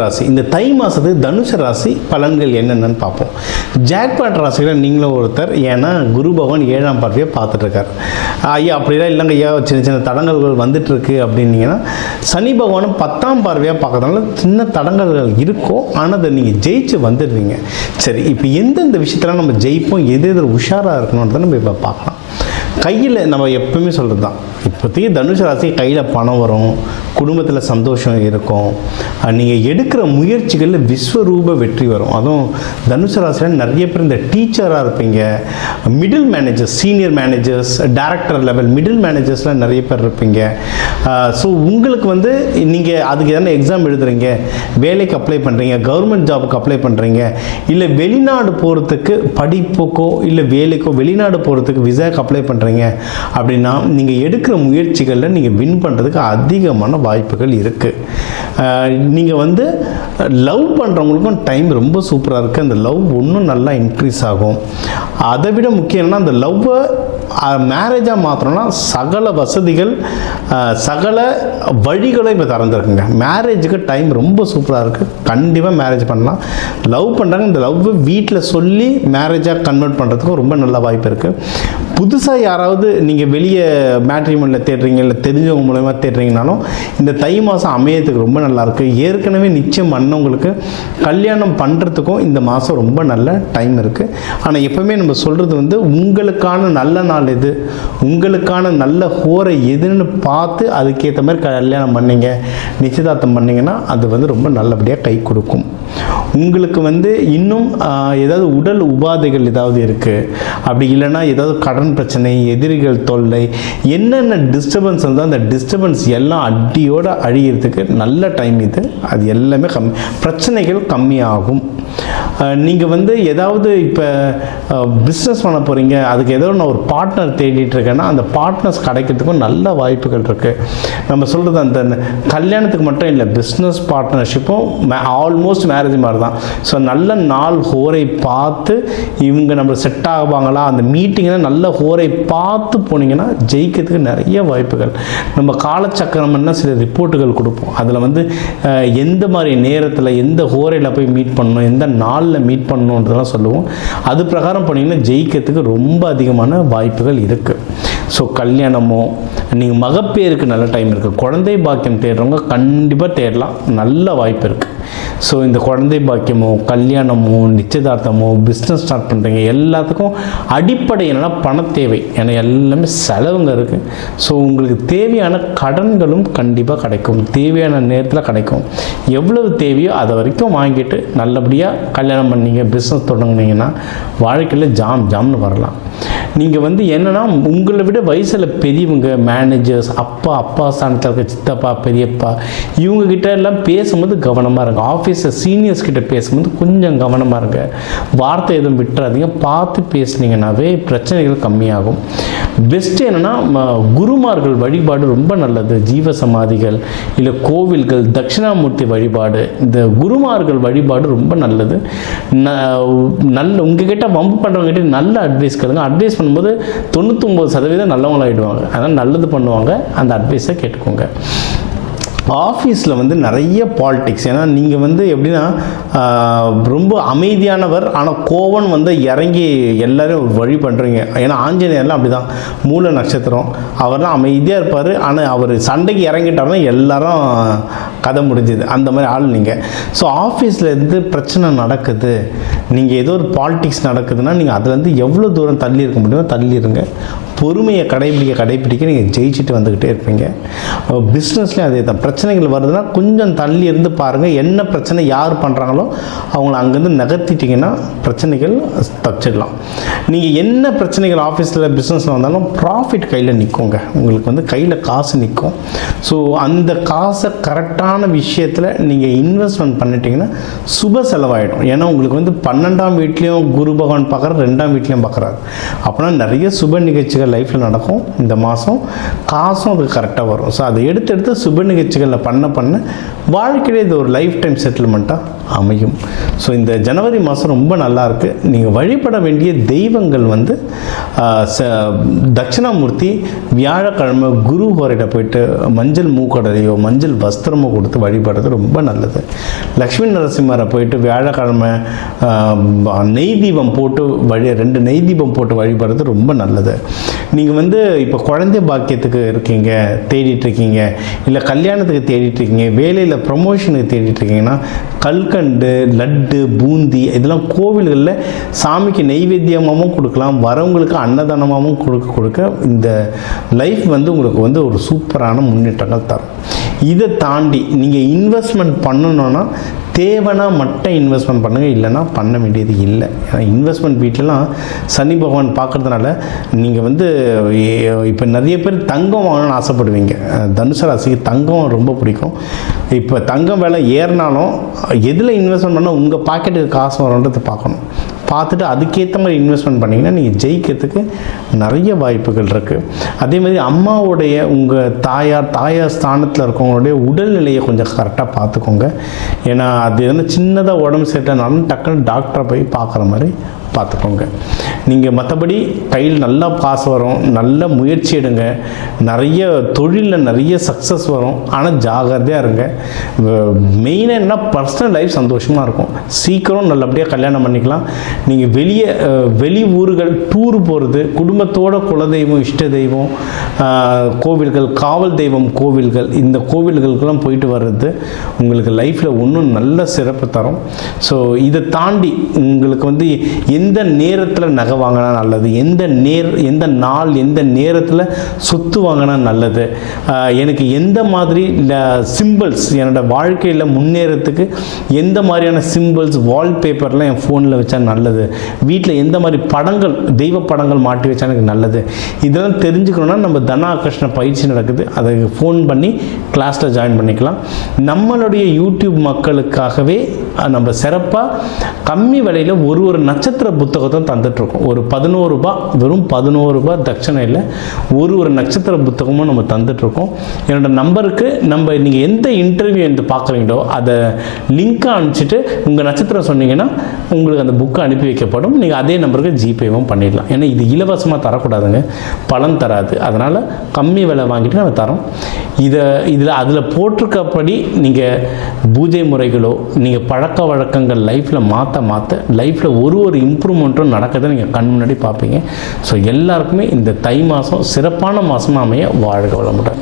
ராசி. இந்த தை மாதத்துக்கு தனுசு ராசி பலன்கள் என்னென்னு பார்ப்போம். ஜாக்பாட் ராசியில் நீங்களும் ஒருத்தர். ஏன்னா குரு பகவான் 7ஆம் பார்வையை பார்த்துட்ருக்கார். ஐயா அப்படிலாம் இல்லைங்க ஐயா, சின்ன சின்ன தடங்கல்கள் வந்துட்டுருக்கு அப்படின்னீங்கன்னா, சனி பகவானும் 10ஆம் பார்வையாக பார்க்கறதுனால சின்ன தடங்கல்கள் இருக்கும். ஆனால் அதை நீங்கள் ஜெயிச்சு வந்துடுவீங்க. சரி, இப்போ எந்தெந்த விஷயத்தெல்லாம் நம்ம ஜெயிப்போம், எது எதில் உஷாராக இருக்கணுன்றதை நம்ம இப்போ பார்க்கலாம். கையில் நம்ம எப்பவுமே சொல்கிறது தான், இப்போதைக்கு தனுசு ராசி கையில் பணம் வரும், குடும்பத்தில் சந்தோஷம் இருக்கும், நீங்கள் எடுக்கிற முயற்சிகளில் விஸ்வரூப வெற்றி வரும். அதுவும் தனுசு ராசியில் நிறைய பேர் இந்த டீச்சராக இருப்பீங்க, middle managers, senior managers, director level middle மேனேஜர்ஸ்லாம் நிறைய பேர் இருப்பீங்க. ஸோ உங்களுக்கு வந்து நீங்கள் அதுக்கு எதனா எக்ஸாம் எழுதுறீங்க, வேலைக்கு அப்ளை பண்ணுறீங்க, கவர்மெண்ட் ஜாபுக்கு அப்ளை பண்ணுறீங்க, இல்லை வெளிநாடு போகிறதுக்கு படிப்புக்கோ இல்லை வேலைக்கோ வெளிநாடு போகிறதுக்கு விசாக்கு அப்ளை பண்ணுறீங்க அப்படின்னா, நீங்கள் எடுக்கிற முயற்சிகளில் நீங்கள் வின் பண்ணுறதுக்கு அதிகமான வாய்ப்புகள் இருக்குது. நீங்கள் வந்து லவ் பண்ணுறவங்களுக்கும் டைம் ரொம்ப சூப்பராக இருக்குது. அந்த லவ் இன்னும் நல்லா இன்க்ரீஸ் ஆகும். அதை விட முக்கியம் என்னன்னா, அந்த லவ்வை மேரேஜாக மாற்றணும்னா சகல வசதிகள் சகல வழிகளும் இப்போ திறந்துருக்குங்க. மேரேஜுக்கு டைம் ரொம்ப சூப்பராக இருக்குது. கண்டிப்பாக மேரேஜ் பண்ணலாம். லவ் பண்ணுறாங்க, இந்த லவ் வீட்டில் சொல்லி மேரேஜாக கன்வெர்ட் பண்ணுறதுக்கும் ரொம்ப நல்ல வாய்ப்பு இருக்குது. புதுசாக யாராவது நீங்கள் வெளியே மேட்ரிமோனியில் தேடுறீங்க, இல்லை தெரிஞ்சவங்க மூலமாக தேடுறீங்கனாலும் இந்த தை மாதம் அமையத்துக்கு ரொம்ப நல்லாயிருக்கு. ஏற்கனவே நிச்சயம் பண்ணவங்களுக்கு கல்யாணம் பண்ணுறதுக்கும் இந்த மாதம் ரொம்ப நல்ல டைம் இருக்குது. ஆனால் எப்போவுமே நம்ம சொல்கிறது வந்து, உங்களுக்கான நல்ல நாள் எது, உங்களுக்கான நல்ல ஹோரை எதுன்னு பார்த்து அதுக்கேற்ற மாதிரி கல்யாணம் பண்ணிங்க, நிச்சயதார்த்தம் பண்ணிங்கன்னா அது வந்து ரொம்ப நல்லபடியாக கை கொடுக்கும். உங்களுக்கு வந்து இன்னும் ஏதாவது உடல் உபாதைகள் ஏதாவது இருக்குது, அப்படி இல்லைன்னா ஏதாவது கடன் பிரச்சனை, எதிரிகள் தொல்லை, என்னென்ன டிஸ்டர்பன்ஸ் இருந்தால் அந்த டிஸ்டர்பன்ஸ் எல்லாம் அடியோடு அழிகிறதுக்கு நல்ல டைம் இது. அது எல்லாமே பிரச்சனைகள் கம்மியாகும். நீங்கள் வந்து ஏதாவது இப்போ பிஸ்னஸ் பண்ண போகிறீங்க, அதுக்கு ஏதோ நான் ஒரு பார்ட்னர் தேடிட்டு இருக்கேன்னா அந்த பார்ட்னர்ஸ் கிடைக்கிறதுக்கும் நல்ல வாய்ப்புகள் இருக்குது. நம்ம சொல்கிறது அந்த கல்யாணத்துக்கு மட்டும் இல்லை, பிஸ்னஸ் பார்ட்னர்ஷிப்பும் ஆல்மோஸ்ட் மேரேஜ் மாதிரி தான். ஸோ நல்ல நாள் ஹோரை பார்த்து இவங்க நம்ம செட் ஆகுவாங்களா, அந்த மீட்டிங்கில் நல்ல ஹோரை பார்த்து போனீங்கன்னா ஜெயிக்கிறதுக்கு நிறைய வாய்ப்புகள். நம்ம காலச்சக்கரம்னா சில ரிப்போர்ட்டுகள் கொடுப்போம். அதில் வந்து எந்த மாதிரி நேரத்தில் எந்த ஹோரையில் போய் மீட் பண்ணணும், எந்த நாளில் மீட் பண்ணணுன்றதெல்லாம் சொல்லுவோம். அது பிரகாரம் பண்ணிங்கன்னா ஜெயிக்கிறதுக்கு ரொம்ப அதிகமான வாய்ப்புகள் இருக்குது. ஸோ கல்யாணமோ, நீங்கள் மகப்பேருக்கு நல்ல டைம் இருக்குது. குழந்தை பாக்கியம் தேடுறவங்க கண்டிப்பாக தேடலாம், நல்ல வாய்ப்பு இருக்குது. ஸோ இந்த குழந்தை பாக்கியமோ, கல்யாணமோ, நிச்சயதார்த்தமோ, பிஸ்னஸ் ஸ்டார்ட் பண்ணுறீங்க, எல்லாத்துக்கும் அடிப்படை என்னென்னா பண தேவை. ஏன்னா எல்லாமே செலவுங்க இருக்குது. ஸோ உங்களுக்கு தேவையான கடன்களும் கண்டிப்பாக கிடைக்கும், தேவையான நேரத்தில் கிடைக்கும். எவ்வளவு தேவையோ அதை வரைக்கும் வாங்கிட்டு நல்லபடியாக கல்யாணம் பண்ணிங்க, பிஸ்னஸ் தொடங்குனீங்கன்னா வாழ்க்கையில் ஜாம்னு வரலாம். நீங்கள் வந்து என்னென்னா, உங்களை விட வயசில் பெரியவங்க, மேனேஜர்ஸ், அப்பா ஸ்தானத்தில் இருக்க சித்தப்பா, பெரியப்பா, இவங்ககிட்ட எல்லாம் பேசும்போது கவனமாக இருங்க. ஆஃபீஸில் சீனியர்ஸ் கிட்ட பேசும்போது கொஞ்சம் கவனமாக இருங்க. வார்த்தை எதுவும் விட்டுறாதீங்க. பார்த்து பேசுனீங்கன்னாவே பிரச்சனைகள் கம்மியாகும். பெஸ்ட்டு என்னென்னா, குருமார்கள் வழிபாடு ரொம்ப நல்லது. ஜீவசமாதிகள், இல்லை கோவில்கள், தட்சிணாமூர்த்தி வழிபாடு, இந்த குருமார்கள் வழிபாடு ரொம்ப நல்லது. உங்ககிட்ட வம்பு பண்ணுறவங்ககிட்ட நல்ல அட்வைஸ் கேளுங்க. அட்வைஸ் பண்ணும்போது 99% நல்லவங்களாகிடுவாங்க. அதனால் நல்லது பண்ணுவாங்க, அந்த அட்வைஸை கேட்டுக்கோங்க. ஆஃபீஸில் வந்து நிறைய பாலிடிக்ஸ். ஏன்னா நீங்கள் வந்து எப்படின்னா ரொம்ப அமைதியானவர், ஆனால் கோவன் வந்து இறங்கி எல்லோரும் வழி பண்ணுறீங்க. ஏன்னா ஆஞ்சநேயர்லாம் அப்படி தான், மூல நட்சத்திரம், அவர்லாம் அமைதியாக இருப்பார். ஆனால் அவர் சண்டைக்கு இறங்கிட்டாருன்னா எல்லாரும் கதை முடிஞ்சுது. அந்த மாதிரி ஆள் நீங்கள். ஸோ ஆஃபீஸில் இருந்து பிரச்சனை நடக்குது, நீங்கள் ஏதோ ஒரு பாலிடிக்ஸ் நடக்குதுன்னா நீங்கள் அதுலேருந்து எவ்வளோ தூரம் தள்ளி இருக்க முடியுமோ தள்ளிடுங்க. பொறுமையை கடைப்பிடிக்க நீங்கள் ஜெயிச்சுட்டு வந்துக்கிட்டே இருப்பீங்க. பிஸ்னஸ்லேயும் அதே தான். பிரச்சனைகள் வருதுன்னா கொஞ்சம் தள்ளி இருந்து பாருங்கள். என்ன பிரச்சனை யார் பண்ணுறாங்களோ அவங்கள அங்கேருந்து நகர்த்திட்டிங்கன்னா பிரச்சனைகள் தப்பிச்சிடலாம். நீங்கள் என்ன பிரச்சனைகள் ஆஃபீஸில் பிஸ்னஸில் வந்தாலும் ப்ராஃபிட் கையில் நிற்குங்க. உங்களுக்கு வந்து கையில் காசு நிற்கும். ஸோ அந்த காசை கரெக்டான விஷயத்தில் நீங்கள் இன்வெஸ்ட்மெண்ட் பண்ணிட்டீங்கன்னா சுப செலவாயிடும். ஏன்னா உங்களுக்கு வந்து 12ஆம் வீட்லேயும் குரு பகவான் பார்க்குறாரு, 2ஆம் வீட்லேயும் பார்க்குறாரு. அப்படின்னா நிறைய சுப நிகழ்ச்சிகள் காரியங்கள் லைஃப்பில் நடக்கும் இந்த மாதம். காசும் அது கரெக்டாக வரும். ஸோ அதை எடுத்து சுப நிகழ்ச்சிகளில் பண்ண வாழ்க்கையிலே இது ஒரு லைஃப் டைம் செட்டில்மெண்ட்டாக அமையும். ஸோ இந்த ஜனவரி மாதம் ரொம்ப நல்லாயிருக்கு. நீங்கள் வழிபட வேண்டிய தெய்வங்கள் வந்து தட்சிணாமூர்த்தி வியாழக்கிழமை குரு ஹோரையிட்ட போயிட்டு மஞ்சள் மூக்கடையோ மஞ்சள் வஸ்திரமோ கொடுத்து வழிபடுறது ரொம்ப நல்லது. லக்ஷ்மி நரசிம்மரை போயிட்டு வியாழக்கிழமை நெய் தீபம் போட்டு 2 நெய் தீபம் போட்டு வழிபடுறது ரொம்ப நல்லது. நீங்கள் வந்து இப்போ குழந்தை பாக்கியத்துக்கு இருக்கீங்க, தேடிட்டுருக்கீங்க, இல்லை கல்யாணத்துக்கு தேடிட்டுருக்கீங்க, வேலையில் ப்ரமோஷனுக்கு தேடிட்டுருக்கீங்கன்னா கல்கண்டு, லட்டு, பூந்தி இதெல்லாம் கோவில்களில் சாமிக்கு நெய்வேத்தியமாகவும் கொடுக்கலாம், வரவங்களுக்கு அன்னதானமாகவும் கொடுக்க இந்த லைஃப் வந்து உங்களுக்கு வந்து ஒரு சூப்பரான முன்னேற்றங்கள் தரும். இதை தாண்டி நீங்கள் இன்வெஸ்ட்மெண்ட் பண்ணணுன்னா தேவைன்னா மட்டும் இன்வெஸ்ட்மெண்ட் பண்ணுங்கள், இல்லைன்னா பண்ண வேண்டியது இல்லை. ஏன்னா இன்வெஸ்ட்மெண்ட் வீட்டிலலாம் சனி பகவான் பார்க்குறதுனால நீங்கள் வந்து இப்போ நிறைய பேர் தங்கம் வாங்கணும்னு ஆசைப்படுவீங்க. தனுசு ராசிக்கு தங்கம் ரொம்ப பிடிக்கும். இப்போ தங்கம் விலை ஏறினாலும் எதில் இன்வெஸ்ட்மெண்ட் பண்ணால் உங்கள் பாக்கெட்டுக்கு காசு வரன்றதை பார்த்துட்டு அதுக்கேற்ற மாதிரி இன்வெஸ்ட்மெண்ட் பண்ணிங்கன்னா நீங்கள் ஜெயிக்கிறதுக்கு நிறைய வாய்ப்புகள் இருக்குது. அதே மாதிரி அம்மாவுடைய உங்கள் தாயார் ஸ்தானத்தில் இருக்கவங்களுடைய உடல்நிலையை கொஞ்சம் கரெக்டாக பார்த்துக்கோங்க. ஏன்னா அது எதனா சின்னதாக உடம்பு சரியில்லைனாலும் டக்குன்னு டாக்டரை போய் பார்க்குற மாதிரி பார்த்துக்கோங்க. நீங்கள் மற்றபடி கையில் நல்லா காசு வரும், நல்ல முயற்சி எடுங்க, நிறைய தொழிலில் நிறைய சக்ஸஸ் வரும். ஆனால் ஜாகிரதையாக இருங்க. மெயினாக என்ன பர்சனல் லைஃப் சந்தோஷமாக இருக்கும். சீக்கிரம் நல்லபடியாக கல்யாணம் பண்ணிக்கலாம். நீங்கள் வெளி ஊர்கள் டூர் போகிறது, குடும்பத்தோட குலதெய்வம், இஷ்ட தெய்வம் கோவில்கள், காவல் தெய்வம் கோவில்கள், இந்த கோவில்களுக்கெல்லாம் போயிட்டு வர்றது உங்களுக்கு லைஃப்பில் இன்னும் நல்ல சிறப்பு தரும். ஸோ இதை தாண்டி உங்களுக்கு வந்து எந்த நேரத்தில் நகை வாங்கினா நல்லது, எந்த நாள் எந்த நேரத்தில் சொத்து வாங்கினா நல்லது, எனக்கு எந்த மாதிரி சிம்பிள்ஸ் என்னோட வாழ்க்கையில் முன்னேறத்துக்கு எந்த மாதிரியான சிம்பிள்ஸ் வால்பேப்பர்லாம் என் ஃபோனில் வச்சா நல்லது, வீட்டில் எந்த மாதிரி படங்கள் தெய்வ படங்கள் மாட்டி வச்சா எனக்கு நல்லது, இதெல்லாம் தெரிஞ்சுக்கணுன்னா நம்ம தன ஆகர்ஷண பயிற்சி நடக்குது. அதை ஃபோன் பண்ணி கிளாஸில் ஜாயின் பண்ணிக்கலாம். நம்மளுடைய யூடியூப் மக்களுக்காகவே நம்ம சிறப்பாக கம்மி விலையில் ஒரு நட்சத்திர புத்தகத்தை தந்துட்டுருக்கோம். ஒரு 11 ரூபாய், வெறும் 11 ரூபாய் தட்சணையில் ஒரு நட்சத்திர புத்தகமும் நம்ம தந்துட்டுருக்கோம். என்னோடய நம்பருக்கு நீங்கள் எந்த இன்டர்வியூ எடுத்து பார்க்குறீங்களோ அதை லிங்க்காக அனுப்பிச்சிட்டு உங்கள் நட்சத்திரம் சொன்னீங்கன்னா உங்களுக்கு அந்த புக்கை அனுப்பி வைக்கப்படும். நீங்கள் அதே நம்பருக்கு ஜிபேவும் பண்ணிடலாம். ஏன்னா இது இலவசமாக தரக்கூடாதுங்க, பலன் தராது. அதனால் கம்மி விலை வாங்கிட்டு நம்ம தரோம். அதில் போட்டிருக்கப்படி நீங்கள் பூஜை முறைகளோ நீங்கள் பழக்க வழக்கங்கள் லைஃப்பில் மாற்ற லைஃப்பில் ஒரு இம்ப்ரூவ்மெண்ட்டும் நடக்கிறத நீங்கள் கண் முன்னாடி பார்ப்பீங்க. ஸோ எல்லாருக்குமே இந்த தை மாதம் சிறப்பான மாதமாக அமைய வாழ்க வளமுடன்.